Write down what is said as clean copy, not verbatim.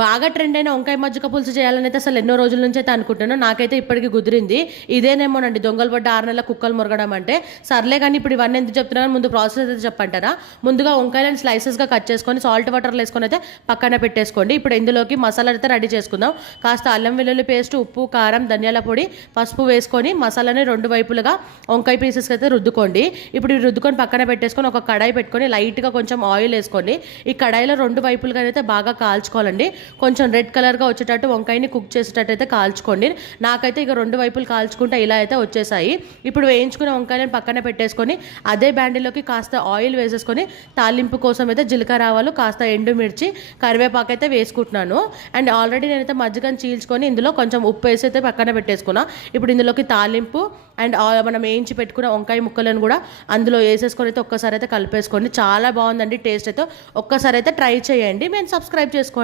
బాగా ట్రెండ్ అయిన వంకాయ మజ్జిగ పులుసు చేయాలని అయితే అసలు ఎన్నో రోజుల నుంచి అయితే అనుకుంటున్నాను. నాకైతే ఇప్పటికి కుదిరింది. ఇదేనేమోనండి దొంగలు పడ్డ 6 నెలల కుక్కలు మొరగడం అంటే. సర్లే కానీ ఇప్పుడు ఇవన్నీ ఎందుకు చెప్తున్నాను, ముందు ప్రాసెస్ అయితే చెప్పంటారా. ముందుగా వంకాయలను స్లైసెస్గా కట్ చేసుకొని సాల్ట్ వాటర్లో వేసుకొని అయితే పక్కన పెట్టేసుకోండి. ఇప్పుడు ఇందులోకి మసాలా అయితే రెడీ చేసుకుందాం. కాస్త అల్లం వెల్లుల్లి పేస్ట్, ఉప్పు, కారం, ధనియాల పొడి, పసుపు వేసుకొని మసాలాని 2 వైపులుగా వంకాయ పీసెస్కి అయితే రుద్దుకోండి. ఇప్పుడు రుద్దుకొని పక్కన పెట్టేసుకొని ఒక కడాయి పెట్టుకొని లైట్గా కొంచెం ఆయిల్ వేసుకోండి. ఈ కడాయిలో 2 వైపులుగా అయితే బాగా కాల్చుకోవాలండి. కొంచెం రెడ్ కలర్గా వచ్చేటట్టు వంకాయని కుక్ చేసేటట్టు అయితే కాల్చుకోండి. నాకైతే ఇక 2 వైపులు కాల్చుకుంటే ఇలా అయితే వచ్చేసాయి. ఇప్పుడు వేయించుకున్న వంకాయలను పక్కన పెట్టేసుకొని అదే బ్యాండిలోకి కాస్త ఆయిల్ వేసేసుకొని తాలింపు కోసం అయితే జీలకర్ర ఆవాలు, కాస్త ఎండుమిర్చి, కరివేపాకు అయితే వేసుకుంటున్నాను. అండ్ ఆల్రెడీ నేనైతే మజ్జిగని చీల్చుకొని ఇందులో కొంచెం ఉప్పు వేసి అయితే పక్కన పెట్టేసుకున్నా. ఇప్పుడు ఇందులోకి తాలింపు అండ్ మనం వేయించి పెట్టుకున్న వంకాయ ముక్కలను కూడా అందులో వేసేసుకొని అయితే ఒక్కసారి అయితే కలిపేసుకోండి. చాలా బాగుందండి టేస్ట్ అయితే. ఒక్కసారి అయితే ట్రై చేయండి. మేము సబ్స్క్రైబ్ చేసుకోండి.